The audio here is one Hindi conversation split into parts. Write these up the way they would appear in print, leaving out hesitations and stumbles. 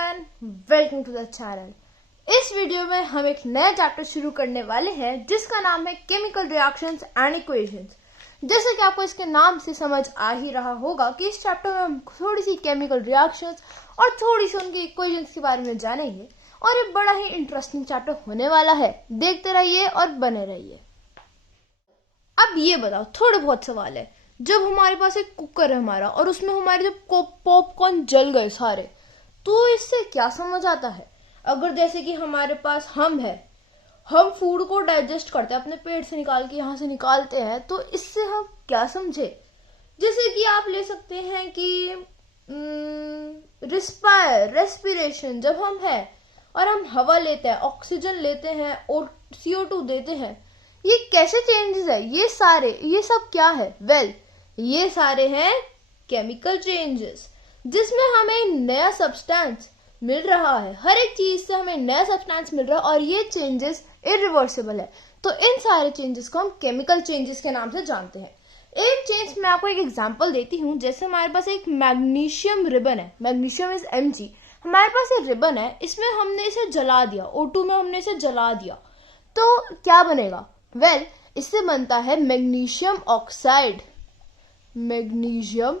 Everyone, welcome to the channel. इस वीडियो में हम एक नया चैप्टर शुरू करने वाले हैं जिसका नाम है केमिकल रिएक्शंस एंड इक्वेशंस। जैसे कि आपको इसके नाम से समझ आ ही रहा होगा कि इस चैप्टर में हम थोड़ी सी केमिकल रिएक्शंस और थोड़ी सी उनकी इक्वेशंस के बारे में जानेंगे और ये बड़ा ही इंटरेस्टिंग चैप्टर होने वाला है। देखते रहिए और बने रहिए। अब ये बताओ, थोड़े बहुत सवाल है। जब हमारे पास एक कुकर है हमारा और उसमें हमारे जब पॉपकॉर्न जल गए सारे, तो इससे क्या समझ आता है? अगर जैसे कि हमारे पास हम फूड को डाइजेस्ट करते हैं, अपने पेट से निकाल के यहाँ से निकालते हैं, तो इससे हम क्या समझे? जैसे कि आप ले सकते हैं कि रेस्पिरेशन, जब हम है और हम हवा लेते हैं, ऑक्सीजन लेते हैं और CO2 देते हैं, ये कैसे चेंजेस है? ये सब क्या है? ये सारे हैं केमिकल चेंजेस, जिसमें हमें नया सब्सटेंस मिल रहा है। हर एक चीज से हमें नया सब्सटेंस मिल रहा है और ये चेंजेस इरिवर्सिबल है। तो इन सारे चेंजेस को हम केमिकल चेंजेस के नाम से जानते हैं। एक चेंज मैं आपको एक एग्जांपल देती हूँ। जैसे हमारे पास एक मैग्नीशियम रिबन है, मैग्नीशियम इज Mg। हमारे पास ये रिबन है, इसमें हमने इसे जला दिया, O2 में हमने इसे जला दिया, तो क्या बनेगा? इससे बनता है magnesium oxide. Magnesium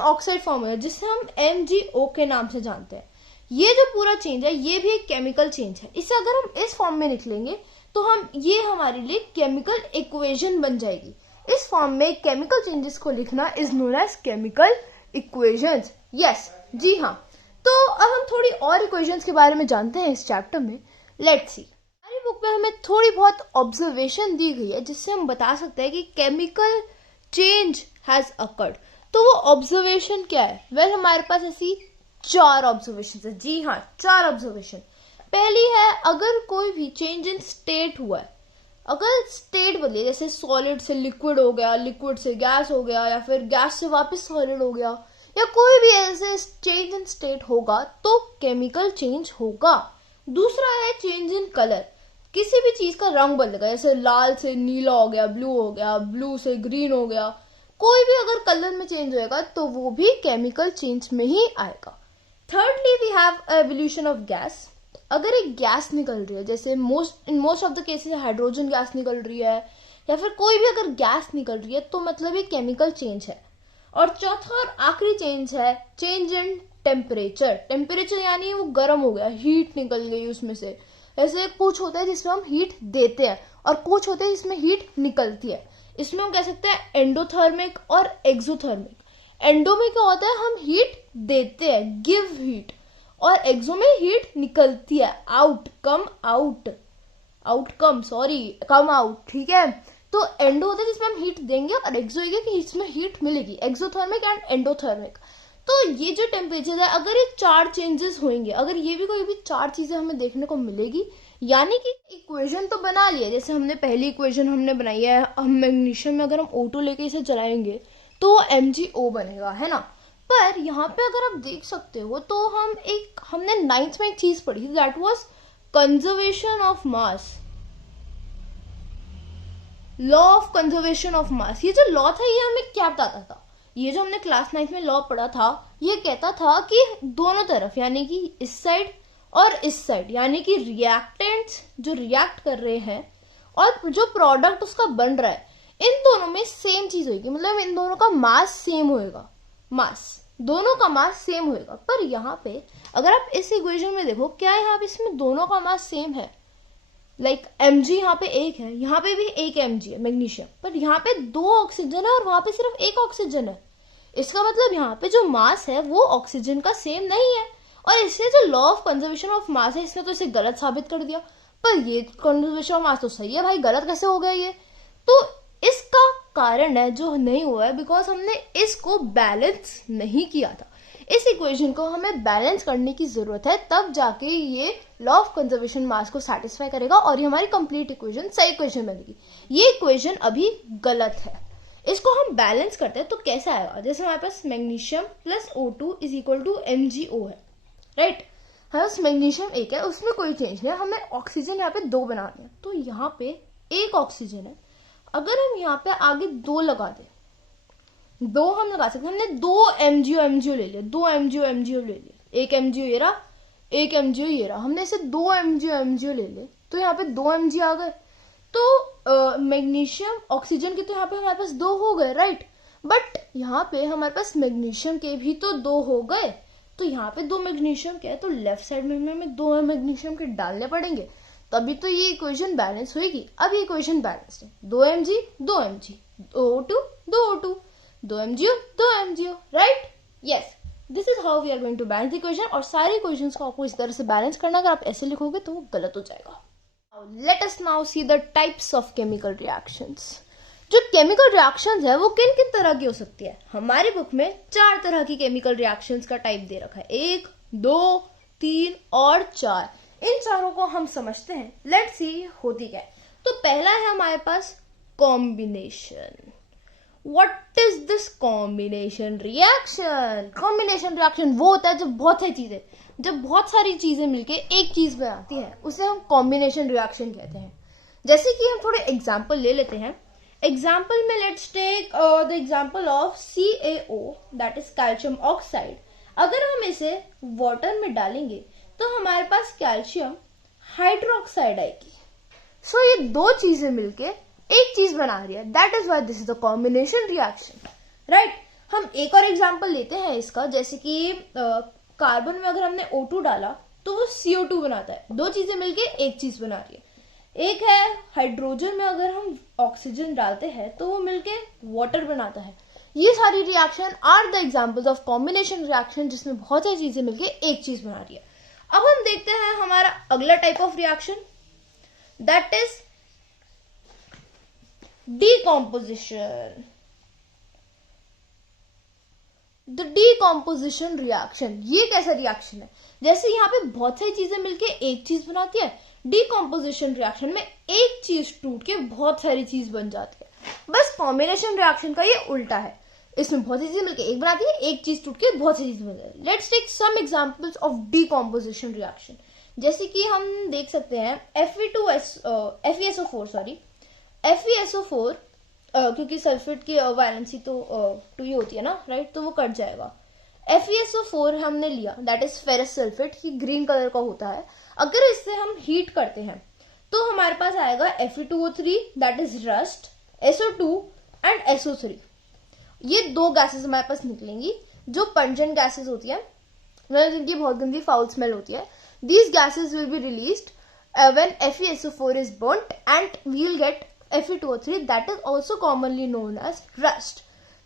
oxide form है जिसे हम MgO के नाम से जानते हैं। ये जो पूरा चेंज है ये भी एक केमिकल चेंज है। इसे अगर हम इस फॉर्म में लिखेंगे तो ये हमारे लिए केमिकल इक्वेशन बन जाएगी। इस फॉर्म में केमिकल चेंजेस को लिखना is known as chemical equations. Yes, जी हाँ। तो अब हम थोड़ी और इक्वेशंस के बारे में जानते हैं इस चैप्टर में। Let's see. हमारी बुक में हमें थोड़ी बहुत ऑब्जर्वेशन दी गई है जिससे हम बता सकते हैं कि केमिकल चेंज हैज अकर्ड। तो वो ऑब्जर्वेशन क्या है? हमारे पास ऐसी 4 ऑब्जर्वेशन है। जी हाँ, 4 ऑब्जर्वेशन। पहली है, अगर कोई भी चेंज इन स्टेट हुआ है, अगर स्टेट बदले, जैसे सॉलिड से लिक्विड हो गया, लिक्विड से गैस हो गया, या फिर गैस से वापस सॉलिड हो गया, या कोई भी ऐसे चेंज इन स्टेट होगा तो केमिकल चेंज होगा। दूसरा है चेंज इन कलर। किसी भी चीज का रंग बदल गया, जैसे लाल से नीला हो गया, ब्लू से ग्रीन हो गया, कोई भी अगर कलर में चेंज होएगा तो वो भी केमिकल चेंज में ही आएगा। Thirdly we have evolution of gas. अगर एक गैस निकल रही है, जैसे in most of the cases hydrogen gas निकल रही है, या फिर कोई भी अगर गैस निकल रही है, तो मतलब ये केमिकल चेंज है। और चौथा और आखिरी चेंज है चेंज इन टेम्परेचर यानी वो गर्म हो गया, हीट निकल गई उसमें से। ऐसे कुछ होता है जिसमें हम हीट देते हैं और कुछ होते हैं जिसमें हीट निकलती है। इसमें हम कह सकते हैं एंडोथर्मिक और एक्सोथर्मिक। एंडो में क्या होता है, हम हीट देते हैं, गिव हीट, और एक्सो में हीट निकलती है, कम आउट। ठीक है, तो एंडो होता है जिसमें हम हीट देंगे और एक्सो होगा कि इसमें हीट मिलेगी, एक्सोथर्मिक एंड एंडोथर्मिक। तो ये जो टेम्परेचर है, अगर ये 4 चेंजेस होंगे, अगर ये भी कोई भी 4 चीजें हमें देखने को मिलेगी, यानी कि इक्वेशन तो बना लिया। जैसे हमने पहली इक्वेशन हमने बनाई है, हम मैग्नीशियम में अगर हम O2 लेके इसे जलाएंगे तो वो MgO बनेगा, है ना। पर यहाँ पे अगर आप देख सकते हो तो हमने 9th में एक चीज पढ़ी, that was conservation of mass, law of conservation of mass. ये जो लॉ था ये हमें क्या बताता था? ये जो हमने क्लास 9th में लॉ पढ़ा था, ये कहता था कि दोनों तरफ, यानी कि इस साइड और इस साइड, यानी कि रिएक्टेंट्स जो रिएक्ट कर रहे हैं और जो प्रोडक्ट उसका बन रहा है, इन दोनों में सेम चीज होगी। मतलब इन दोनों का मास सेम होएगा, दोनों का मास सेम होएगा। पर यहाँ पे अगर आप इस इक्वेशन में देखो, क्या यहाँ पे इसमें दोनों का मास सेम है? Mg यहाँ पे एक है, यहाँ पे भी एक Mg है मैग्नीशियम, पर यहाँ पे 2 ऑक्सीजन है और वहां पे सिर्फ 1 ऑक्सीजन है। इसका मतलब यहाँ पे जो मास है वो ऑक्सीजन का सेम नहीं है, और इससे जो law of conservation of mass है इसने तो इसे गलत साबित कर दिया। पर ये कंजर्वेशन ऑफ मास तो सही है भाई, गलत कैसे हो गया ये? तो इसका कारण है जो नहीं हुआ है, बिकॉज हमने इसको बैलेंस नहीं किया था। इस इक्वेशन को हमें बैलेंस करने की जरूरत है, तब जाके ये लॉ ऑफ कंजर्वेशन मास को सेटिस्फाई करेगा और ये हमारी कंप्लीट इक्वेशन सही इक्वेशन बनेगी। ये इक्वेशन अभी गलत है, इसको हम बैलेंस करते हैं तो कैसे आएगा? जैसे हमारे पास magnesium plus O2 is equal to MgO है, राइट। हमारे पास मैग्नीशियम 1 है, उसमें कोई चेंज नहीं है, हमें ऑक्सीजन यहाँ पे 2 बनाने हैं, तो यहाँ पे 1 ऑक्सीजन है। अगर हम यहाँ पे आगे 2 लगा दें दो हम लगा सकते हैं, हमने 2 MgO ले लिया, 2 MgO ले लिया, एक MgO ये रहा, एक MgO ये रहा, हमने इसे 2 MgO ले लिए, तो यहाँ पे 2 Mg आ गए। तो मैग्नीशियम ऑक्सीजन के तो यहाँ पे हमारे पास 2 हो गए, राइट। बट यहाँ पे हमारे पास मैग्नीशियम के भी तो 2 हो गए, तो यहाँ पे 2 मैग्नीशियम के है, तो लेफ्ट साइड में हमें 2 मैग्नीशियम के डालने पड़ेंगे, तभी तो ये इक्वेशन बैलेंस होगी। अब ये इक्वेशन बैलेंस है, 2 Mg 2 Mg, 2 O2 2 O2, 2 MgO 2 MgO, right. Yes, this is how we are going to balance the equation. और सारी इक्वेशंस को आपको इस तरह से बैलेंस करना, अगर आप ऐसे लिखोगे तो वो गलत हो जाएगा। Let us now see the types of chemical reactions. जो केमिकल रिएक्शंस है वो किन किन तरह की हो सकती है। हमारी बुक में 4 तरह की केमिकल रिएक्शंस का टाइप दे रखा है, 1 2 3 और 4। इन चारों को हम समझते हैं। लेट्स सी होती क्या है। तो पहला है हमारे पास combination. What is this combination reaction? Combination reaction वो होता है जब बहुत सारी चीजें मिलके एक चीज बनाती हैं, उसे हम कॉम्बिनेशन रिएक्शन कहते हैं। जैसे कि हम थोड़े एग्जांपल ले लेते हैं। एग्जांपल में let's take the example of CaO, that is calcium oxide. अगर हम इसे वाटर में डालेंगे तो हमारे पास कैल्शियम हाइड्रोक्साइड आएगी। सो ये 2 चीजें मिलके एक चीज बना रही है, that is why this is the combination reaction, right. हम एक और एग्जांपल लेते हैं इसका, जैसे कि कार्बन में अगर हमने O2 डाला तो वो CO2 बनाता है। 2 चीजें मिलके एक चीज बना रही है। एक है हाइड्रोजन में अगर हम ऑक्सीजन डालते हैं तो वो मिलके वाटर बनाता है। ये सारी reaction are the examples of combination reaction, जिसमें बहुत सारी चीजें मिलके एक चीज बना रही है। अब हम देखते हैं हमारा अगला type of reaction, that is decomposition। The decomposition reaction, ये कैसा रिएक्शन है? जैसे यहाँ पे बहुत सारी चीजें मिलके एक चीज बनाती है, decomposition रिएक्शन में एक चीज टूट के बहुत सारी चीज बन जाती है। बस कॉम्बिनेशन रिएक्शन का ये उल्टा है, इसमें बहुत सी चीजें मिलके एक बनाती है, एक चीज टूट के बहुत सी चीज बन जाती है। Let's take some examples of decomposition reaction. जैसे कि हम देख सकते हैं FeSO4 क्योंकि सल्फेट की वैलेंसी तो 2 ही होती है ना, राइट, तो वो कट जाएगा। FeSO4 हमने लिया, that is ferrous sulphate, he green colour का होता है। अगर इससे हम हीट करते हैं तो हमारे पास आएगा Fe2O3, that is rust, SO2 and SO3। ये 2 गैसेस हमारे पास निकलेंगी जो पंजेंट गैसेस होती है, जिनकी बहुत गंदी फाउल स्मेल होती है। These gases will be released when FeSO4 is burnt and we will get Fe2O3, that is also commonly known as rust।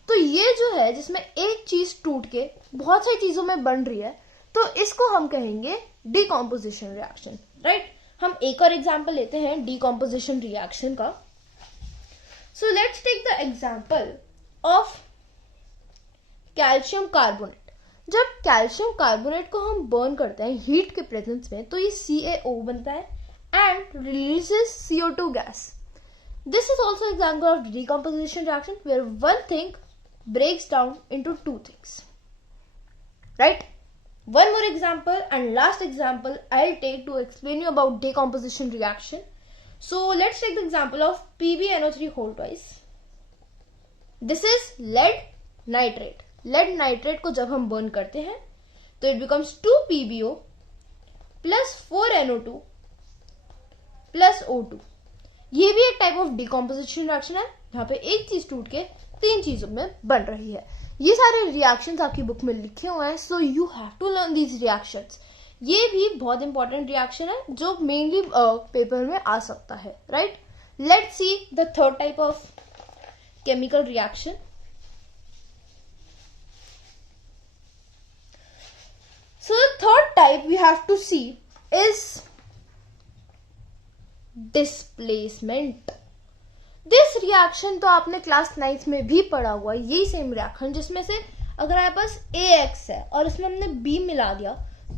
तो ये जो है जिसमें एक चीज टूट के बहुत सारी चीजों में बन रही है, तो इसको हम कहेंगे decomposition रिएक्शन, राइट। हम एक और एग्जांपल लेते हैं decomposition रिएक्शन का। So let's take the example of calcium carbonate. जब कैल्शियम कार्बोनेट को हम बर्न करते हैं हीट के प्रेजेंस में, तो ये CaO बनता है and releases CO2 gas. This is also example of decomposition reaction where one thing breaks down into 2 things, right? One more example and last example I'll take to explain you about decomposition reaction. So let's take the example of PbNO3 whole twice. This is lead nitrate. Lead nitrate को जब हम बर्न करते हैं तो it becomes 2PbO plus 4NO2 plus O2। ये भी एक टाइप ऑफ डिकम्पोजिशन रिएक्शन है, जहां पे एक चीज टूट के 3 चीजों में बन रही है। ये सारे रिएक्शंस आपकी बुक में लिखे हुए हैं, so you have to learn these reactions. ये भी बहुत इंपॉर्टेंट रिएक्शन है जो मेनली पेपर में आ सकता है, right. Let's see the third type of chemical reaction. So the third type we have to see is displacement. This reaction तो आपने क्लास 9th में भी पढ़ा हुआ है, यही सेम रिएक्शन, जिसमें से अगर हमारे पास AX है और इसमें हमने B मिला दिया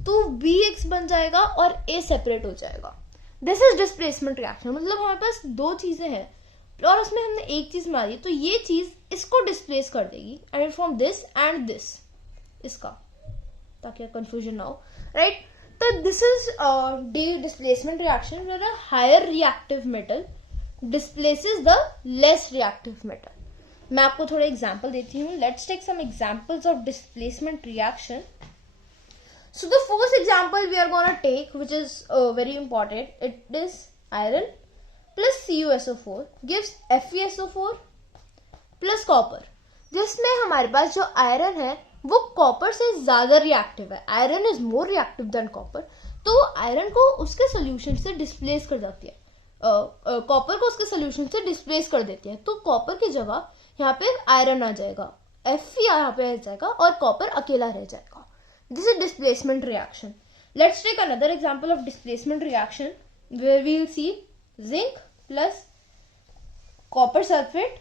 तो BX बन जाएगा और A सेपरेट हो जाएगा। This is displacement reaction. मतलब हमारे पास 2 चीजें हैं और उसमें हमने एक चीज मिला दी, तो ये चीज इसको डिस्प्लेस कर देगी and from this end this, इसका, ताकि कंफ्यूजन ना हो, राइट। तो this is displacement reaction where a higher reactive metal displaces the less reactive metal। मैं आपको थोड़े एग्जाम्पल देती हूँ. Let's take some examples of displacement reaction. So the first example we are gonna take, which is very important, it is iron plus CuSO4 gives FeSO4 plus copper. जिसमें हमारे पास जो आयरन है वो कॉपर से ज्यादा रिएक्टिव है. Iron is more reactive than copper. तो आयरन को उसके सोल्यूशन से डिस्प्लेस कर जाती है, कॉपर को उसके सोल्यूशन से डिस्प्लेस कर देती है. तो कॉपर की जगह यहाँ पे आयरन आ जाएगा, Fe यहाँ पे आ जाएगा और कॉपर अकेला रह जाएगा. This is displacement reaction. Let's take another example of displacement reaction where we will see zinc plus copper sulfate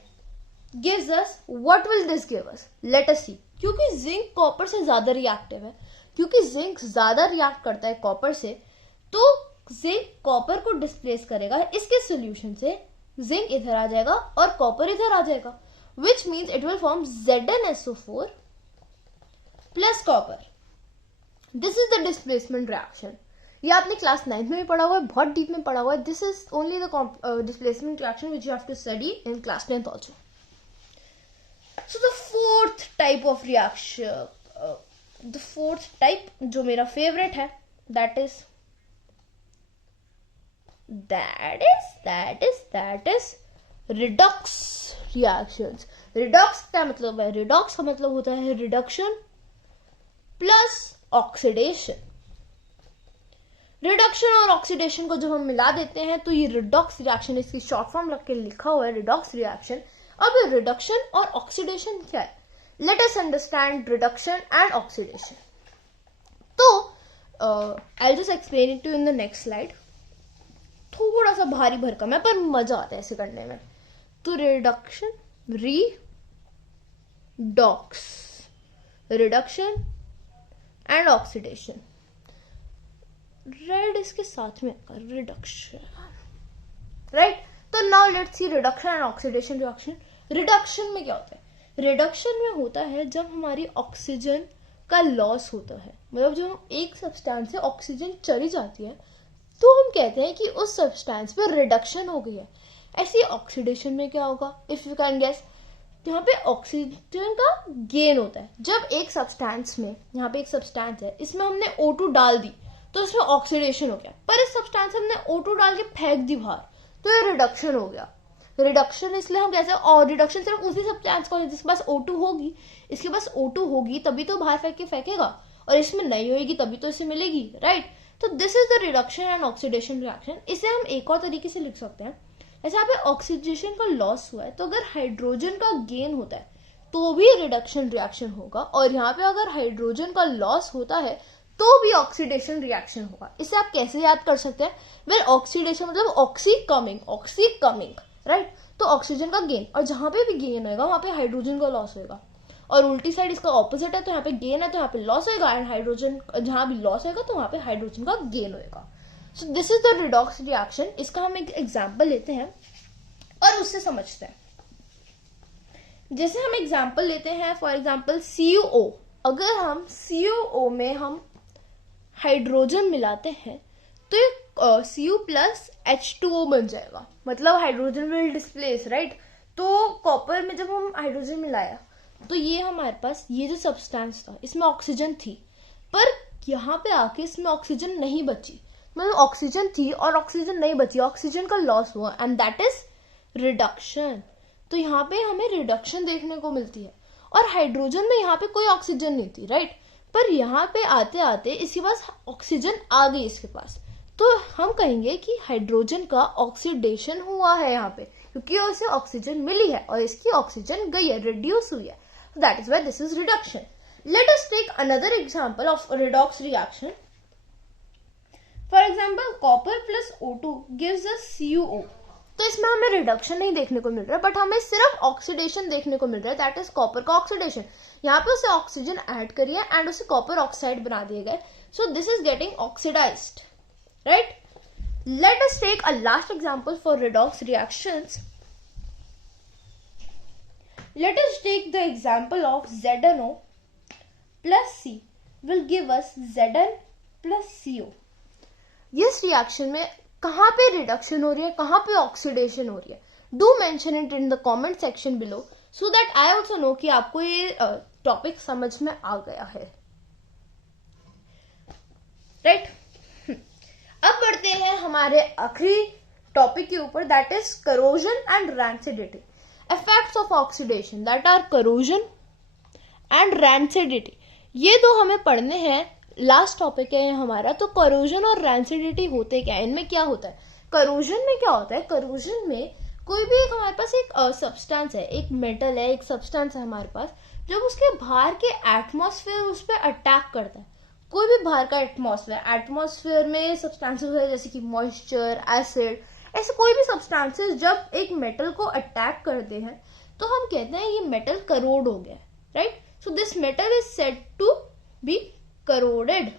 gives us, what will this give us? Let us see. क्योंकि zinc कॉपर से ज्यादा रिएक्टिव है, क्योंकि zinc ज्यादा रिएक्ट करता है कॉपर से, तो zinc कॉपर को डिस्प्लेस करेगा इसके सोल्यूशन से. zinc इधर आ जाएगा और कॉपर इधर आ जाएगा, which means it will form ZnSO4 plus copper. This is the displacement reaction. ये आपने क्लास 9th में भी पढ़ा हुआ है, बहुत डीप में पढ़ा हुआ है. This is only the displacement reaction which you have to study in class 10th also. So the fourth type of reaction, the fourth type जो मेरा फेवरेट है, that is redox reactions. Redox क्या मतलब है? रिडॉक्स का मतलब होता है रिडक्शन प्लस ऑक्सीडेशन. रिडक्शन और ऑक्सीडेशन को जब हम मिला देते हैं तो ये रिडॉक्स रिएक्शन, इसकी शॉर्ट फॉर्म रख के लिखा हुआ है रिडॉक्स रिएक्शन. अब रिडक्शन और ऑक्सीडेशन क्या है? Let us understand reduction and oxidation. तो I just explain it to in the next slide. थोड़ा सा भारी भरकम है पर मजा आता है ऐसे करने में. तो reduction, reduction and oxidation. Red इसके साथ में रिडक्शन, राइट. तो now let's see reduction and oxidation reaction. Reduction में क्या होता है? रिडक्शन में होता है जब हमारी ऑक्सीजन का लॉस होता है, मतलब जब एक सब्सटेंस से ऑक्सीजन चली जाती है तो हम कहते हैं कि उस सब्सटेंस पे रिडक्शन हो गई है. ऐसे ऑक्सीडेशन में क्या होगा? इफ यू कैन गेस, यहाँ पे ऑक्सीजन का गेन होता है. जब एक सब्सटेंस में, यहाँ पे एक सब्सटेंस है, इसमें हमने O2 डाल दी तो इसमें ऑक्सीडेशन हो गया, पर इस सब्सटेंस हमने O2 डाल के फेंक दी बाहर तो ये रिडक्शन हो गया. रिडक्शन इसलिए हम कैसे, और रिडक्शन सिर्फ उसी सब्सटेंस को जिसके पास O2 होगी, इसके पास O2 होगी तभी तो बाहर फेंक के फेंकेगा, और इसमें नहीं होगी तभी तो इसे मिलेगी, राइट. तो this is the reduction and oxidation reaction. इसे हम एक और तरीके से लिख सकते हैं. ऐसे यहाँ पे ऑक्सीडेशन का लॉस हुआ है, तो अगर हाइड्रोजन का गेन होता है तो भी रिडक्शन रिएक्शन होगा, और यहाँ पे अगर हाइड्रोजन का लॉस होता है तो भी ऑक्सीडेशन रिएक्शन होगा. इसे आप कैसे याद कर सकते हैं? वेल, ऑक्सीडेशन मतलब ऑक्सी कमिंग, राइट. तो ऑक्सीजन का गेन, और जहां पे भी गेन होगा वहां पे हाइड्रोजन का लॉस होगा, और उल्टी साइड इसका ऑपोजिट है, तो यहाँ पे गेन है तो यहाँ पे लॉस होगा, एंड हाइड्रोजन जहां भी लॉस होगा तो वहां पे हाइड्रोजन का गेन होगा. सो this is the redox reaction. इसका हम एक एग्जाम्पल लेते हैं और उससे समझते हैं. जैसे हम एग्जाम्पल लेते हैं, फॉर एग्जाम्पल CuO. अगर हम CuO में हम हाइड्रोजन मिलाते हैं तो Cu प्लस H2O बन जाएगा, मतलब हाइड्रोजन विल डिस्प्लेस, राइट. तो कॉपर में जब हम हाइड्रोजन मिलाया तो ये हमारे पास ये जो सब्सटेंस था इसमें ऑक्सीजन थी, पर यहाँ पे आके इसमें ऑक्सीजन नहीं बची, मतलब ऑक्सीजन थी और ऑक्सीजन नहीं बची, ऑक्सीजन का लॉस हुआ, एंड दैट इज रिडक्शन. तो यहाँ पे हमें रिडक्शन देखने को मिलती है, और हाइड्रोजन में यहाँ पे कोई ऑक्सीजन नहीं थी, राइट. पर यहाँ पे आते आते इसके पास ऑक्सीजन आ गई इसके पास, तो हम कहेंगे कि हाइड्रोजन का ऑक्सीडेशन हुआ है यहाँ पे, क्योंकि उसे ऑक्सीजन मिली है और इसकी ऑक्सीजन गई है, रिड्यूस हुई है. That is why this is reduction. Let us take another example of redox reaction. For example copper plus O2 gives us CuO. तो इसमें हमें रिडक्शन नहीं देखने को मिल रहा है, बट हमें सिर्फ ऑक्सीडेशन देखने को मिल रहा है, दैट इज कॉपर का ऑक्सीडेशन. यहाँ पे उसे ऑक्सीजन ऐड करिए एंड उसे कॉपर ऑक्साइड बना दिए गए. So this is getting oxidised, right. Let us take a last example for redox reactions. Let us take the example of ZnO plus C will give us Zn plus CO. इस रिएक्शन में कहाँ पे रिडक्शन हो रही है, कहाँ पे ऑक्सीडेशन हो रही है? Do mention it in the comment section below. So that I also know कि आपको ये टॉपिक समझ में आ गया है, राइट। अब बढ़ते हैं हमारे आखिरी टॉपिक के ऊपर, that is corrosion and rancidity. Effects of oxidation, that are corrosion and rancidity. ये दो हमें पढ़ने हैं, लास्ट टॉपिक है हमारा। तो करोजन और रैंसिडिटी होते क्या है, इनमें क्या होता है? करोजन में क्या होता है? करोजन में कोई भी एक हमारे पास एक सब्सटेंस है, एक मेटल है, एक सब्सटेंस है हमारे पास, जब उसके बाहर के एटमॉस्फेयर उस पर अटैक करता है, कोई भी बाहर का एटमॉस्फेयर में सब्सटेंसेस है जैसे कि मॉइस्चर, एसिड, ऐसे कोई भी सब्सटेंसेस जब एक मेटल को अटैक करते हैं तो हम कहते हैं ये मेटल करोड हो गया, right. So this metal is said to be corroded,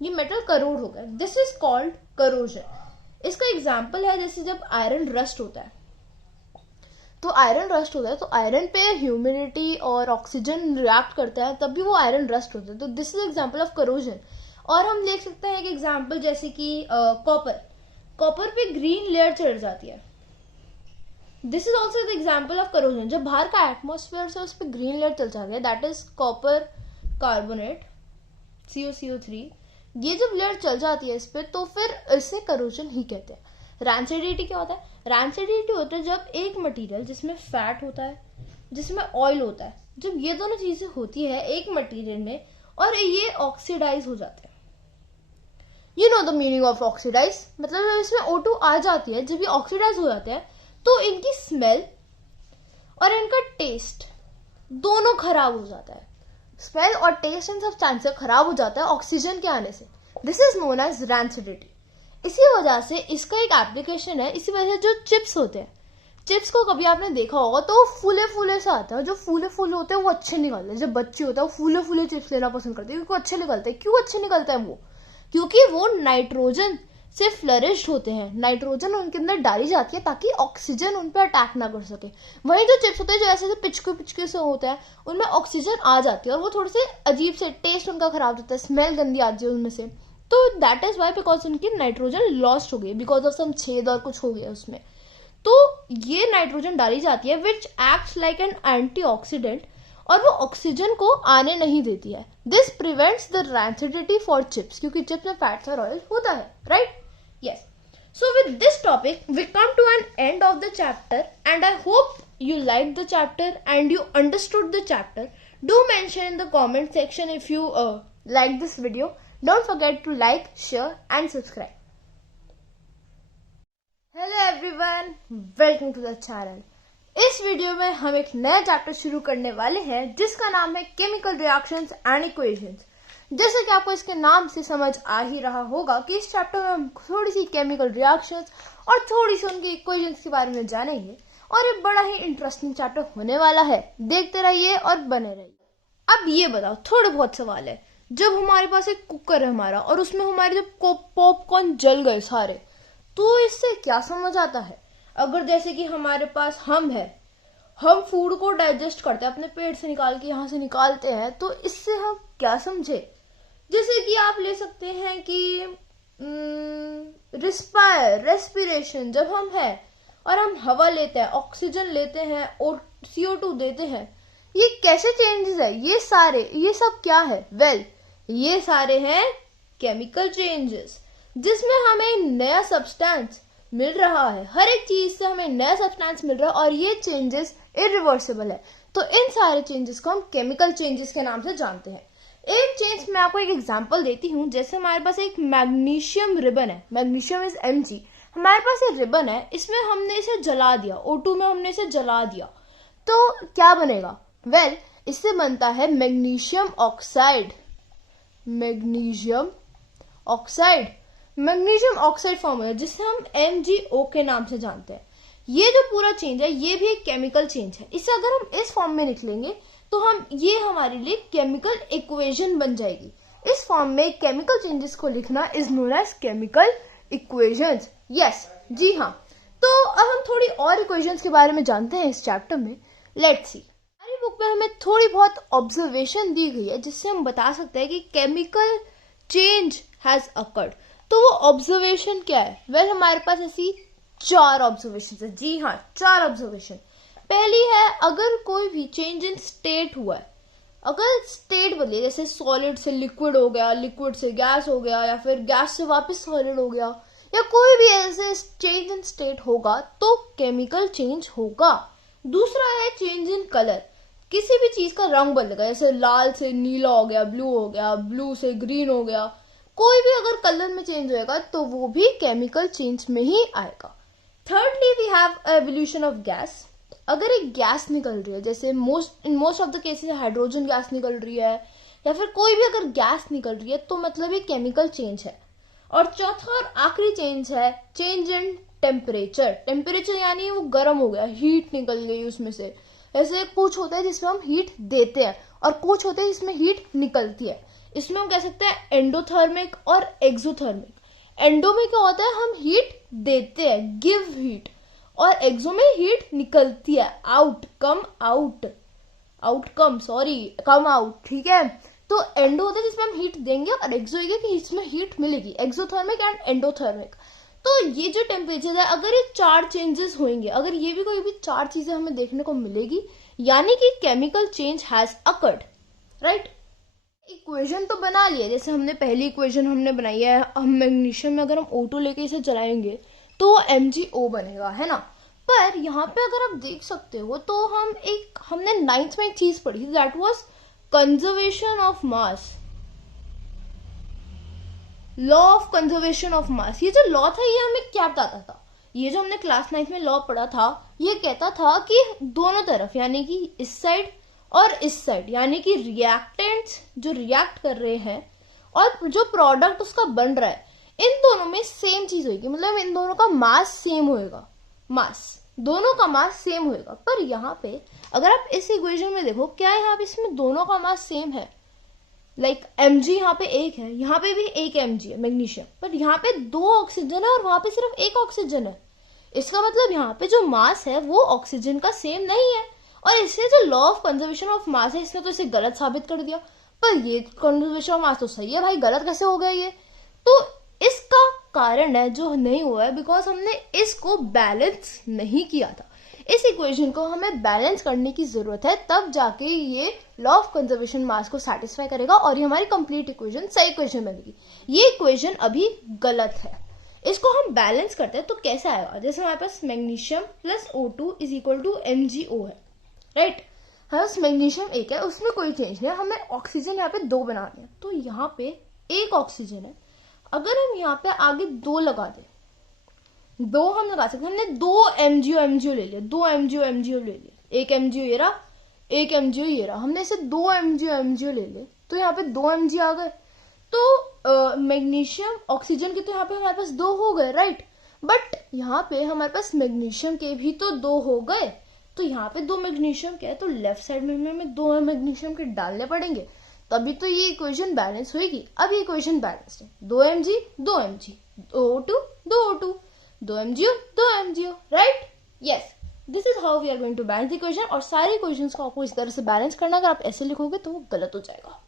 ये मेटल करोड हो गया, दिस इज कॉल्ड करोजन। इसका एग्जाम्पल है जैसे जब आयरन रस्ट होता है, तो आयरन पे ह्यूमिडिटी और ऑक्सीजन रिएक्ट करता है, तब भी वो आयरन रस्ट होता है। तो this is example of corrosion. और हम देख सकते हैं एक एग्जांपल जैसे कि कॉपर पे ग्रीन लेयर चढ़ जाती है, this is also the example of corrosion. जब बाहर का एटमॉस्फेयर से उस पर ग्रीन लेयर चल जाती है, that is copper carbonate CuCO3, ये जब लेयर चल जाती है इस पे, तो फिर इसे करोजन ही कहते हैं। रैंसिडिटी क्या होता है? रैंसिडिटी होता है जब एक मटेरियल जिसमें फैट होता है, जिसमें ऑयल होता है, जब ये दोनों चीजें होती है एक मटेरियल में और ये ऑक्सीडाइज हो जाते हैं। You know the meaning of oxidise, मतलब जब इसमें O2 आ जाती है, जब ये ऑक्सीडाइज हो जाते हैं तो इनकी स्मेल और इनका टेस्ट दोनों खराब हो जाता है। स्मेल और टेस्ट इन सब्सटेंस खराब हो जाता है ऑक्सीजन के आने से। This is known as rancidity. इसी वजह से इसका एक एप्लीकेशन है, इसी वजह से जो चिप्स होते हैं, चिप्स को कभी आपने देखा होगा तो फूले फूले से आते हैं, जो फूले फूले होते हैं वो अच्छे निकलते हैं। जब बच्चे होते हैं वो फूले फूले चिप्स लेना पसंद करते हैं क्योंकि अच्छे निकलते हैं। क्यों अच्छे निकलते हैं वो? क्योंकि वो नाइट्रोजन से फ्लरिश्ड होते हैं, नाइट्रोजन उनके अंदर डाली जाती है ताकि ऑक्सीजन उन पर अटैक ना कर सके। वहीं जो चिप्स होते हैं जो ऐसे पिचके से होते हैं, उनमें ऑक्सीजन आ जाती है और वो थोड़े से अजीब से, टेस्ट उनका खराब होता है, स्मेल गंदी आती है उनमें से। तो दैट इज वाई, बिकॉज उनकी नाइट्रोजन लॉस्ट हो गई, बिकॉज ऑफ सम छेद और कुछ हो गया उसमें। तो ये नाइट्रोजन डाली जाती है which acts like an antioxidant, और वो ऑक्सीजन को आने नहीं देती है। This prevents the rancidity for chips, क्योंकि चिप्स में फैट्स और ऑयल होता है, right. Yes. So with this topic, we come to an end of the chapter, and I hope you liked the chapter and you understood the chapter. Do mention in the comment section if you like this video. Don't forget to like, share and subscribe. Hello everyone, welcome to the channel. इस वीडियो में हम एक नया चैप्टर शुरू करने वाले हैं जिसका नाम है केमिकल रिएक्शंस एंड इक्वेशंस। जैसे कि आपको इसके नाम से समझ आ ही रहा होगा कि इस चैप्टर में हम थोड़ी सी केमिकल रिएक्शंस और थोड़ी सी उनकी इक्वेशंस के बारे में जानेंगे, और ये बड़ा ही इंटरेस्टिंग चैप्टर होने वाला है। देखते रहिए और बने रहिए। अब ये बताओ, थोड़े बहुत सवाल है। जब हमारे पास एक कुकर है हमारा और उसमें हमारे जब पॉपकॉर्न जल गए सारे, तो इससे क्या समझ आता है? अगर जैसे कि हमारे पास हम फूड को डाइजेस्ट करते हैं, अपने पेट से निकाल के यहाँ से निकालते हैं, तो इससे हम क्या समझे? जैसे कि आप ले सकते हैं कि रेस्पिरेशन, जब हम है और हम हवा लेते हैं, ऑक्सीजन लेते हैं और CO2 देते हैं, ये कैसे चेंजेस है? ये सब क्या है? ये सारे हैं केमिकल चेंजेस, जिसमें हमें नया सब्सटेंस मिल रहा है। हर एक चीज से हमें नया सब्सटेंस मिल रहा है और ये चेंजेस इरिवर्सिबल है। तो इन सारे चेंजेस को हम केमिकल चेंजेस के नाम से जानते हैं। एक चेंज मैं आपको एक एग्जांपल देती हूँ। जैसे हमारे पास एक मैग्नीशियम रिबन है, मैग्नीशियम इज Mg। हमारे पास एक रिबन है, इसमें हमने इसे जला दिया, O2 में हमने इसे जला दिया, तो क्या बनेगा? इससे बनता है magnesium oxide. Magnesium oxide form है जिसे हम MgO के नाम से जानते हैं। ये जो पूरा चेंज है ये भी एक केमिकल चेंज है। इसे अगर हम इस फॉर्म में लिख लेंगे तो ये हमारे लिए केमिकल इक्वेशन बन जाएगी। इस फॉर्म में केमिकल चेंजेस को लिखना is known as chemical equations. Yes, जी हाँ। तो अब हम थोड़ी और इक्वेशंस के बारे में जानते हैं इस चैप्टर में। लेट्स सी, हमारी बुक में हमें थोड़ी बहुत ऑब्जर्वेशन दी गई है जिससे हम बता सकते हैं कि केमिकल चेंज हैज अकर्ड। तो वो ऑब्जर्वेशन क्या है? हमारे पास ऐसी 4 ऑब्जर्वेशन है। जी हाँ, 4 ऑब्जर्वेशन। पहली है, अगर कोई भी चेंज इन स्टेट हुआ है, अगर स्टेट बदले, जैसे सॉलिड से लिक्विड हो गया, लिक्विड से गैस हो गया, या फिर गैस से वापस सॉलिड हो गया, या कोई भी ऐसे चेंज इन स्टेट होगा तो केमिकल चेंज होगा। दूसरा है चेंज इन कलर, किसी भी चीज का रंग बदलेगा, जैसे लाल से नीला हो गया, ब्लू हो गया, ब्लू से ग्रीन हो गया, कोई भी अगर कलर में चेंज होएगा तो वो भी केमिकल चेंज में ही आएगा। Thirdly we have evolution of gas. अगर एक गैस निकल रही है, जैसे in most of the cases hydrogen gas निकल रही है, या फिर कोई भी अगर गैस निकल रही है, तो मतलब ये केमिकल चेंज है। और चौथा और आखिरी चेंज है चेंज इन टेम्परेचर। टेम्परेचर यानी वो गर्म हो गया, हीट निकल गई उसमें से। ऐसे कुछ होता है जिसमें हम हीट देते हैं और कुछ होते हैं जिसमें हीट निकलती है। इसमें हम कह सकते हैं एंडोथर्मिक और एक्सोथर्मिक। एंडो में क्या होता है, हम हीट देते हैं, गिव हीट, और एक्सो में हीट निकलती है, कम आउट, ठीक है। तो एंडो होता है जिसमें हम हीट देंगे, और एक्सो है कि इसमें हीट मिलेगी, एक्सोथर्मिक एंड एंडोथर्मिक। तो ये जो टेम्परेचर है, अगर ये 4 चेंजेस होंगे, अगर ये भी कोई भी 4 चीजें हमें देखने को मिलेगी, यानी कि chemical change has occurred, right. Equation तो बना लिया, जैसे हमने पहली इक्वेशन हमने बनाई है, हम मैग्नीशियम में अगर हम O2 लेके इसे जलाएंगे तो MgO बनेगा, है ना। पर यहाँ पे अगर आप देख सकते हो तो हमने 9th में एक चीज पढ़ी, that was conservation of mass, law of conservation of mass. ये जो लॉ था ये हमें क्या बताता था, ये जो हमने क्लास 9th में लॉ पढ़ा था, ये कहता था कि दोनों तरफ, यानी कि इस साइड और इस साइड, यानी कि रिएक्टेंट्स जो रिएक्ट कर रहे हैं और जो प्रोडक्ट उसका बन रहा है, इन दोनों में सेम चीज होगी, मतलब इन दोनों का मास सेम होएगा, दोनों का मास सेम होएगा। पर यहाँ पे अगर आप इस इक्वेशन में देखो, क्या यहाँ पे इसमें दोनों का मास सेम है, लाइक Mg यहाँ पे एक है, यहाँ पे भी एक Mg है मैग्नीशियम, पर यहाँ पे 2 ऑक्सीजन है और वहां पे सिर्फ 1 ऑक्सीजन है। इसका मतलब यहाँ पे जो मास है वो ऑक्सीजन का सेम नहीं है, और इससे जो law of conservation of mass है, इसने तो इसे गलत साबित कर दिया। पर ये कंजर्वेशन ऑफ मास तो सही है भाई, गलत कैसे हो गया ये। तो इसका कारण है जो नहीं हुआ है, बिकॉज हमने इसको बैलेंस नहीं किया था। इस इक्वेशन को हमें बैलेंस करने की जरूरत है, तब जाके ये लॉ ऑफ कंजर्वेशन मास को सेटिस्फाई करेगा और ये हमारी कंप्लीट इक्वेशन सही इक्वेशन बनेगी। ये इक्वेशन अभी गलत है, इसको हम बैलेंस करते हैं तो कैसे आएगा, जैसे हमारे पास magnesium plus O2 is equal to MgO है, राइट। हमारे पास मैग्नीशियम एक है, उसमें कोई चेंज नहीं है, हमें ऑक्सीजन यहाँ पे 2 बना दिया, तो यहाँ पे 1 ऑक्सीजन है। अगर हम यहाँ पे आगे 2 लगा दें, 2 हम लगा सकते हैं, हमने 2 MgO ले लिया, 2 MgO ले लिया, 1 MgO ये रहा, 1 MgO ये रहा, हमने इसे 2 MgO ले लिए, तो यहाँ पे 2 Mg आ गए। तो मैग्नीशियम ऑक्सीजन के तो यहाँ पे हमारे पास 2 हो गए, राइट। बट यहाँ पे हमारे पास मैग्नीशियम के भी तो 2 हो गए, तो यहाँ पे 2 मैग्नीशियम के है, तो लेफ्ट साइड में हमें 2 मैग्नीशियम के डालने पड़ेंगे, तभी तो ये इक्वेशन बैलेंस होगी। अब ये इक्वेशन बैलेंस्ड है, 2 Mg 2 Mg, 2 O2 2 O2, 2 MgO 2 MgO, right. Yes, this is how we are going to balance the equation. और सारे इक्वेशंस को आपको इस तरह से बैलेंस करना, अगर आप ऐसे लिखोगे तो वो गलत हो जाएगा।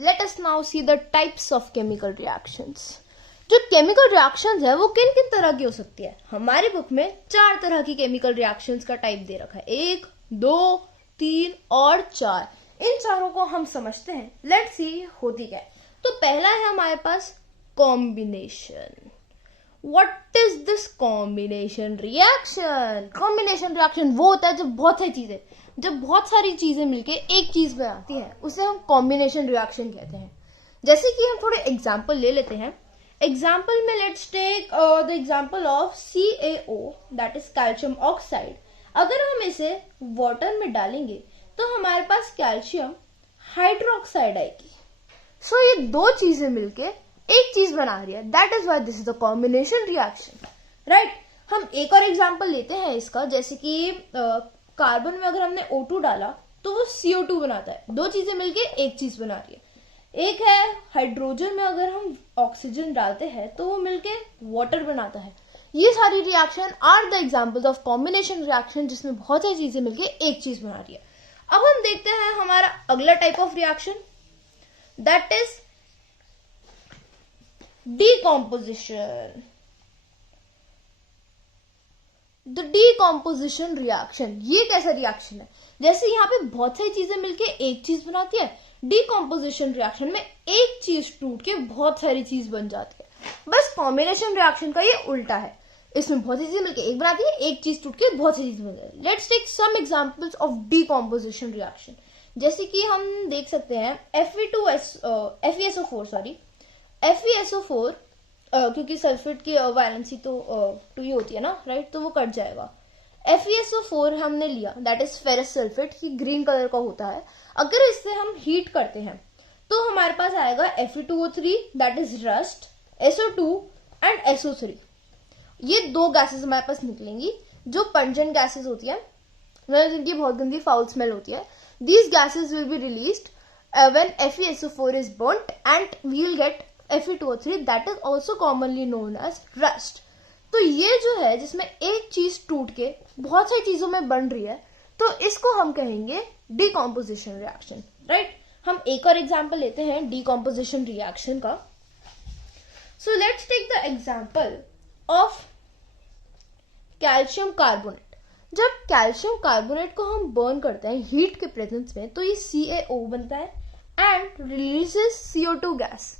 Let us now see the types of chemical reactions. जो केमिकल रिएक्शंस है वो किन किन तरह की हो सकती है। हमारी बुक में 4 तरह की केमिकल रिएक्शंस का टाइप दे रखा है, 1 2 3 और 4। इन चारों को हम समझते हैं, लेट्स सी होती क्या है। तो पहला है हमारे पास combination. What is this combination reaction? Combination reaction वो होता है जब बहुत सारी चीजें मिलके एक चीज बनाती है, उसे हम कॉम्बिनेशन रिएक्शन कहते हैं। जैसे कि हम थोड़े एग्जाम्पल ले लेते हैं। एग्जाम्पल में let's take the example of CaO, that is calcium oxide. अगर हम इसे वाटर में डालेंगे तो हमारे पास कैल्शियम हाइड्रोक्साइड आएगी। सो ये 2 चीजें मिलके एक चीज बना रही है, that is why this is the combination reaction, right. हम एक और एग्जांपल लेते हैं इसका, जैसे कि कार्बन में अगर हमने O2 डाला तो वो CO2 बनाता है, 2 चीजें मिलके एक चीज बना रही है। एक है हाइड्रोजन में अगर हम ऑक्सीजन डालते हैं तो वो मिलके वाटर बनाता है। ये सारी reaction are the examples of combination reaction, जिसमें बहुत सारी चीजें मिलके एक चीज बना रही है। अब हम देखते हैं हमारा अगला type of reaction, that is decomposition. The decomposition reaction. ये कैसा रिएक्शन है? जैसे यहाँ पे बहुत सारी चीजें मिलके एक चीज बनाती है, डीकॉम्पोजिशन रिएक्शन में एक चीज टूट के बहुत सारी चीज बन जाती है। बस कॉम्बिनेशन रिएक्शन का ये उल्टा है, इसमें बहुत सी चीजें मिलकर एक बनाती है, एक चीज टूट के बहुत सी चीज बन जाती है। Let's take some examples of decomposition reaction. जैसे कि हम देख सकते हैं FeSO4 क्योंकि सल्फेट की वैलेंसी तो 2 ही होती है ना, राइट, तो वो कट जाएगा। FeSO4 हमने लिया, that is ferrous sulphate, he green colour का होता है। अगर इससे हम हीट करते हैं तो हमारे पास आएगा Fe2O3 that is rust, SO2 and SO3। ये 2 गैसेस हमारे पास निकलेंगी जो पंजेंट गैसेस होती है, जिनकी बहुत गंदी फाउल स्मेल होती है। These gases will be released when FeSO4 is burnt and we will get Fe2O3 that is also commonly known as rust। तो ये जो है जिसमें एक चीज टूट के बहुत सारी चीजों में बन रही है, तो इसको हम कहेंगे डीकॉम्पोजिशन रिएक्शन, राइट। हम एक और एग्जांपल लेते हैं डीकॉम्पोजिशन रिएक्शन का। So let's take the example of calcium carbonate. जब कैल्शियम कार्बोनेट को हम बर्न करते हैं हीट के प्रेजेंस में, तो ये CaO बनता है and releases CO2 gas.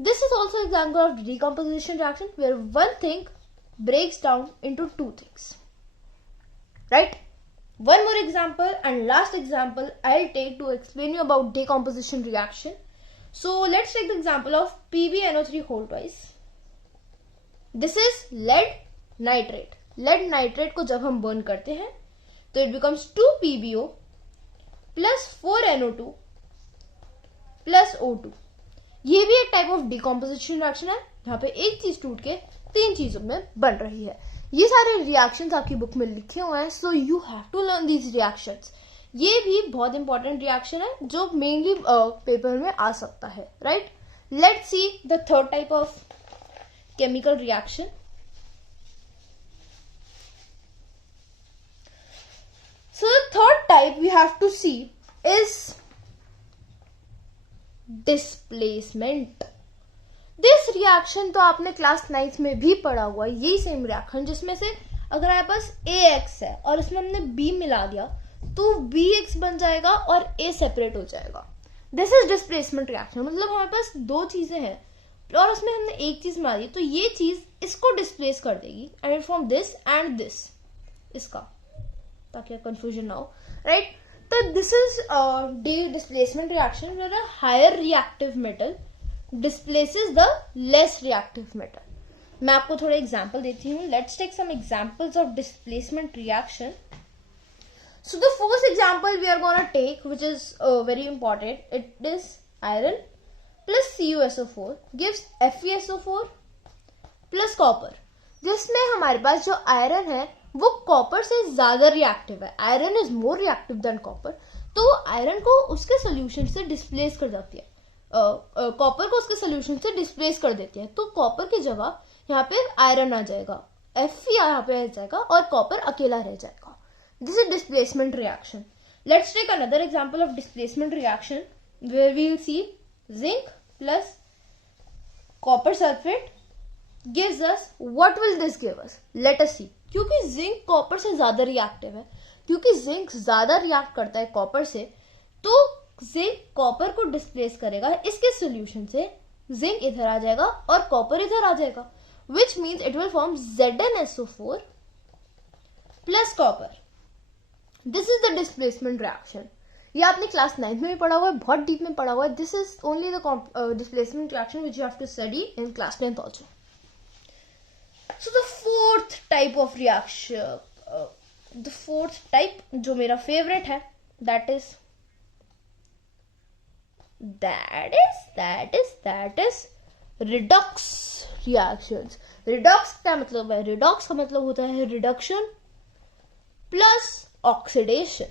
This is also example of decomposition reaction where one thing breaks down into 2 things, right? One more example and last example I'll take to explain you about decomposition reaction. So let's take the example of PbNO3 whole twice. This is lead nitrate. Lead nitrate को जब हम burn करते हैं तो it becomes 2PbO plus 4NO2 plus O2। ये भी एक टाइप ऑफ डिकॉम्पोजिशन रिएक्शन है जहां पे एक चीज टूट के 3 चीजों में बन रही है। ये सारे रिएक्शंस आपकी बुक में लिखे हुए हैं, so you have to learn these reactions. ये भी बहुत इंपॉर्टेंट रिएक्शन है जो मेनली पेपर में आ सकता है, right. Let's see the third type of chemical reaction. So the third type we have to see is displacement. This reaction तो आपने क्लास 9th में भी पढ़ा हुआ है, यही सेम रिएक्शन जिसमें से अगर हमारे पास AX है और इसमें हमने B मिला दिया तो BX बन जाएगा और A सेपरेट हो जाएगा। This is displacement reaction. मतलब हमारे पास 2 चीजें हैं और उसमें हमने एक चीज मिला दी तो ये चीज इसको डिस्प्लेस कर देगी and from this end this, इसका, ताकि कंफ्यूजन ना हो, राइट। तो this is displacement reaction where a higher reactive metal displaces the less reactive metal. मैं आपको थोड़े एग्जाम्पल देती हूँ। Let's take some examples of displacement reaction. So the first example we are gonna take, which is very important, it is iron plus CuSO4 gives FeSO4 plus copper, जिसमें हमारे पास जो आयरन है वो कॉपर से ज्यादा रिएक्टिव है। Iron is more reactive than copper, तो आयरन को उसके सोल्यूशन से डिस्प्लेस कर जाती है, कॉपर को उसके सोल्यूशन से डिस्प्लेस कर देती है। तो कॉपर की जगह यहाँ पे आयरन आ जाएगा, Fe यहाँ पे आ जाएगा और कॉपर अकेला रह जाएगा। This is displacement reaction. Let's take another example of displacement reaction where we will see zinc plus copper sulphate gives us, what will this give us? Let us see. क्योंकि जिंक कॉपर से ज्यादा रिएक्टिव है, क्योंकि जिंक ज्यादा रिएक्ट करता है कॉपर से, तो जिंक कॉपर को डिस्प्लेस करेगा इसके सोल्यूशन से। जिंक इधर आ जाएगा और कॉपर इधर आ जाएगा, which means it will form ZnSO4 plus copper. This is the displacement reaction. ये आपने क्लास 9th में भी पढ़ा हुआ है, बहुत डीप में पढ़ा हुआ है। This is only the displacement reaction which you have to study in class 10th also. So the fourth type of reaction, the fourth type जो मेरा फेवरेट है, that is redox reactions. Redox क्या मतलब है? रिडॉक्स का मतलब होता है रिडक्शन प्लस ऑक्सीडेशन।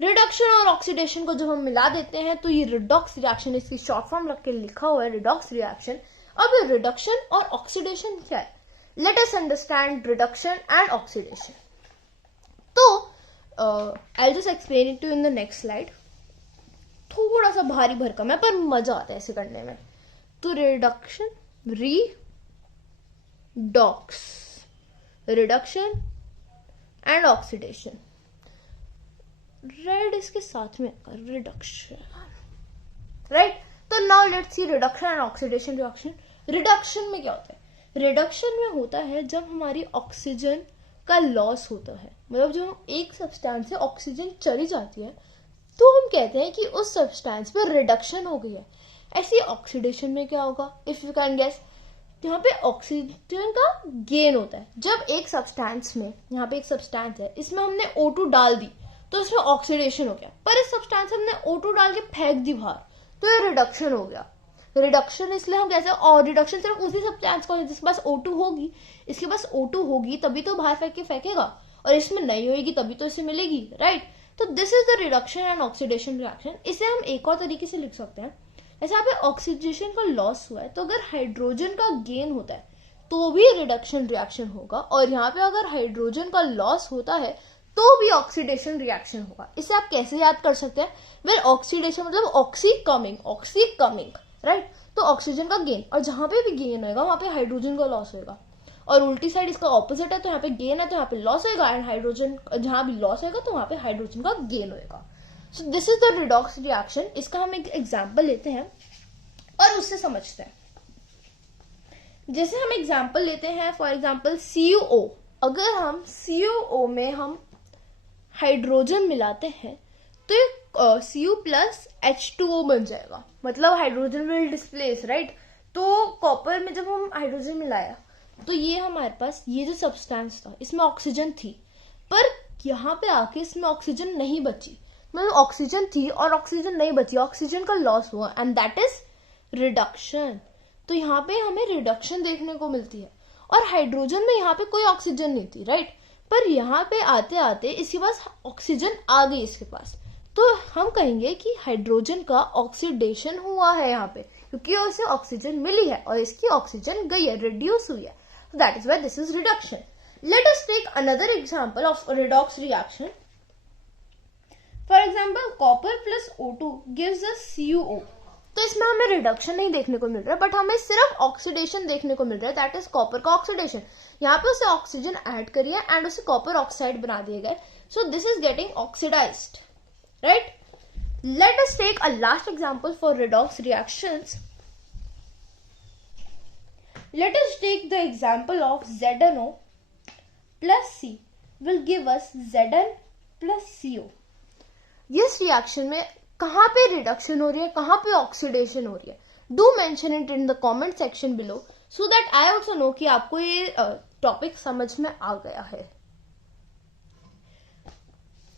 रिडक्शन और ऑक्सीडेशन को जब हम मिला देते हैं तो ये रिडॉक्स रिएक्शन, इसकी शॉर्ट फॉर्म रख के लिखा हुआ है रिडॉक्स रिएक्शन। अब रिडक्शन और ऑक्सीडेशन क्या है? Let us understand reduction and oxidation. तो I just explain it to in the next slide. थोड़ा सा भारी भरकम है पर मजा आता है ऐसे करने में। तो reduction, redox, reduction and oxidation. Red इसके साथ में रिडक्शन, राइट। तो now let's see reduction and oxidation reaction. Reduction में क्या होता है? रिडक्शन में होता है जब हमारी ऑक्सीजन का लॉस होता है, मतलब जब एक सब्सटेंस से ऑक्सीजन चली जाती है तो हम कहते हैं कि उस सब्सटेंस पे रिडक्शन हो गई है। ऐसी ऑक्सीडेशन में क्या होगा? इफ यू कैन गेस, यहाँ पे ऑक्सीजन का गेन होता है जब एक सब्सटेंस में, यहाँ पे एक सब्सटेंस है, इसमें हमने O2 डाल दी तो इसमें ऑक्सीडेशन हो गया, पर इस सब्सटेंस हमने O2 डाल के फेंक दी बाहर तो ये रिडक्शन हो गया। रिडक्शन इसलिए हम कैसे, और रिडक्शन सिर्फ उसी सब्सटेंस का जिसके पास O2 होगी, इसके पास O2 होगी तभी तो बाहर फेंकेगा, और इसमें नहीं होगी तभी तो इसे मिलेगी, राइट। तो this is the reduction and oxidation reaction. इसे हम एक और तरीके से लिख सकते हैं, ऐसे यहाँ पे ऑक्सीडेशन का लॉस हुआ है तो अगर हाइड्रोजन का गेन होता है तो भी रिडक्शन रिएक्शन होगा, और यहाँ पे अगर हाइड्रोजन का लॉस होता है तो भी ऑक्सीडेशन रिएक्शन होगा। इसे आप कैसे याद कर सकते हैं? वेल, ऑक्सीडेशन मतलब ऑक्सी कमिंग, राइट। तो ऑक्सीजन का गेन, और जहां पे भी गेन होगा वहां पे हाइड्रोजन का लॉस होगा, और उल्टी साइड इसका ऑपोजिट है, तो यहाँ पे गेन है तो यहाँ पे लॉस होगा, एंड हाइड्रोजन जहां भी लॉस होगा तो वहां पे हाइड्रोजन का गेन होगा। सो this is the redox reaction. इसका हम एक एग्जाम्पल लेते हैं और उससे समझते हैं। जैसे हम एग्जाम्पल लेते हैं, फॉर एग्जाम्पल CuO। अगर हम CuO में हम हाइड्रोजन मिलाते हैं तो Cu प्लस H2O बन जाएगा, मतलब हाइड्रोजन विल डिस्प्लेस, राइट। तो कॉपर में जब हम हाइड्रोजन मिलाया तो ये हमारे पास ये जो सब्सटेंस था इसमें ऑक्सीजन थी, पर यहाँ पे आके इसमें ऑक्सीजन नहीं बची, मतलब ऑक्सीजन थी और ऑक्सीजन नहीं बची, ऑक्सीजन का लॉस हुआ, एंड दैट इज रिडक्शन। तो यहाँ पे हमें रिडक्शन देखने को मिलती है, और हाइड्रोजन में यहाँ पे कोई ऑक्सीजन नहीं थी, राइट। पर यहाँ पे आते आते इसके पास ऑक्सीजन आ गई इसके पास, तो हम कहेंगे कि हाइड्रोजन का ऑक्सीडेशन हुआ है यहाँ पे, क्योंकि उसे ऑक्सीजन मिली है और इसकी ऑक्सीजन गई है, रिड्यूस हुई है। That is why this is reduction. Let us take another example of redox reaction. For example copper plus O2 gives us CuO। तो इसमें हमें रिडक्शन नहीं देखने को मिल रहा है, बट हमें सिर्फ ऑक्सीडेशन देखने को मिल रहा है, दैट इज कॉपर का ऑक्सीडेशन। यहाँ पे उसे ऑक्सीजन ऐड करिए एंड उसे कॉपर ऑक्साइड बना दिया गया, so this is getting oxidised, right. Let us take a last example for redox reactions. Let us take the example of ZnO plus C will give us Zn plus CO. इस रिएक्शन में कहाँ पे रिडक्शन हो रही है, कहाँ पे ऑक्सीडेशन हो रही है? Do mention it in the comment section below so that I also know कि आपको ये टॉपिक समझ में आ गया है,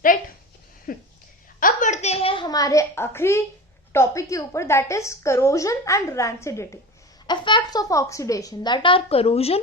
राइट। अब बढ़ते हैं हमारे आखिरी टॉपिक के ऊपर, that is corrosion and rancidity. Effects of oxidation that are corrosion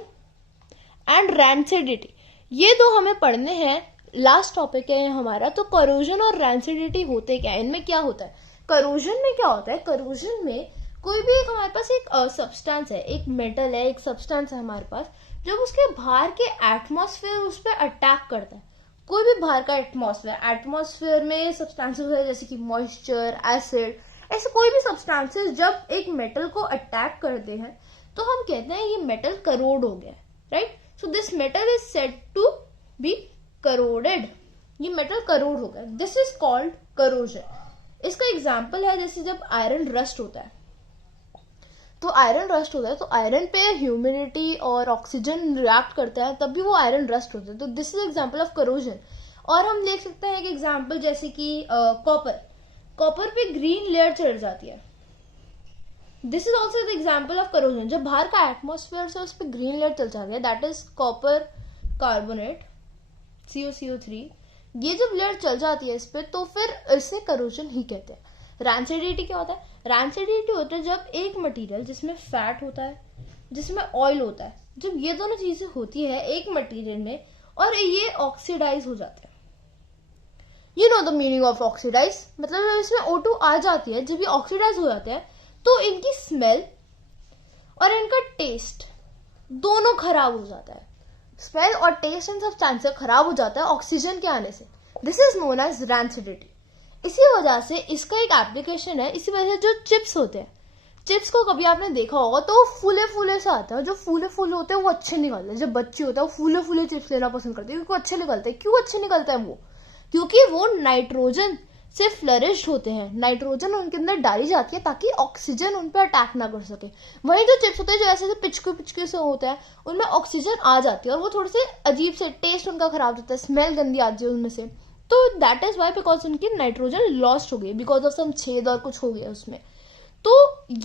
and rancidity, ये दो हमें पढ़ने हैं, लास्ट टॉपिक है हमारा। तो corrosion और rancidity होते क्या है, इनमें क्या होता है? corrosion में क्या होता है? corrosion में कोई भी एक हमारे पास एक सब्सटेंस है, एक मेटल है, एक सब्सटेंस है हमारे पास, जब उसके बाहर के एटमॉस्फेयर उस पर अटैक करता है, कोई भी बाहर का एटमॉस्फेयर में सब्सटेंसेस है जैसे कि मॉइस्चर, एसिड, ऐसे कोई भी सब्सटेंसेस जब एक मेटल को अटैक करते हैं तो हम कहते हैं ये मेटल करोड हो गया, right. So this metal is said to be corroded, ये मेटल करोड हो गया, दिस इज कॉल्ड करोजन। इसका एग्जांपल है जैसे जब आयरन रस्ट होता है, तो आयरन पे ह्यूमिडिटी और ऑक्सीजन रिएक्ट करता है तभी वो आयरन रस्ट होता है, तो this is example of corrosion. और हम देख सकते हैं एक एग्जांपल जैसे कि कॉपर पे ग्रीन लेयर चढ़ जाती है, this is also the example of corrosion. जब बाहर का एटमॉस्फेयर से उस पर ग्रीन लेयर चल जाती है, that is copper carbonate CuCO3। ये जब लेयर चल जाती है इस पे तो फिर इसे करोजन ही कहते हैं। रैंसिडिटी क्या होता है? रैंसिडिटी होता है जब एक मटेरियल जिसमें फैट होता है, जिसमें ऑयल होता है, जब ये दोनों चीजें होती है एक मटेरियल में और ये ऑक्सीडाइज हो जाते हैं। You know the meaning of oxidise, मतलब जब इसमें O2 आ जाती है, जब ये ऑक्सीडाइज हो जाते हैं तो इनकी स्मेल और इनका टेस्ट दोनों खराब हो जाता है। स्मेल और टेस्ट इन सब्सटेंसेस खराब हो जाता है ऑक्सीजन के आने से, this is known as rancidity. इसी वजह से इसका एक एप्लीकेशन है, इसी वजह से जो चिप्स होते हैं, चिप्स को कभी आपने देखा होगा तो फूले फूले से आता है, जो फूले फूले होते हैं वो अच्छे निकलते हैं। जब बच्चे होते हैं वो फूले फूले चिप्स लेना पसंद करते हैं क्योंकि अच्छे निकलते हैं। क्यों अच्छे निकलता है वो? क्योंकि वो नाइट्रोजन से फ्लरिश्ड होते हैं, नाइट्रोजन उनके अंदर डाली जाती है ताकि ऑक्सीजन उन पर अटैक ना कर सके। वहीं जो चिप्स होते हैं जो ऐसे पिचके पिचके से होते हैं उनमें ऑक्सीजन आ जाती है और वो थोड़े से अजीब से टेस्ट उनका खराब होता है, स्मेल गंदी आती है उनमें से। तो दैट इज वाई बिकॉज उनकी नाइट्रोजन लॉस्ट हो गई बिकॉज ऑफ सम छेद और कुछ हो गया उसमें। तो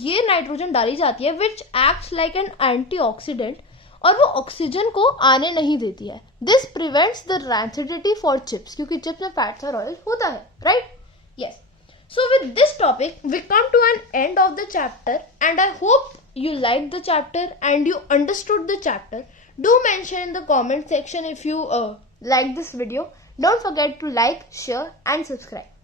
ये नाइट्रोजन डाली जाती है which acts like an antioxidant और वो ऑक्सीजन को आने नहीं देती है। This prevents the rancidity for chips, क्योंकि चिप्स में फैट्स और ऑयल होता है, right? Yes. So with this topic, we come to an end of the chapter, and I hope you liked the chapter and you understood the chapter. Do mention in the comment section if you liked this video. Don't forget to like, share and subscribe.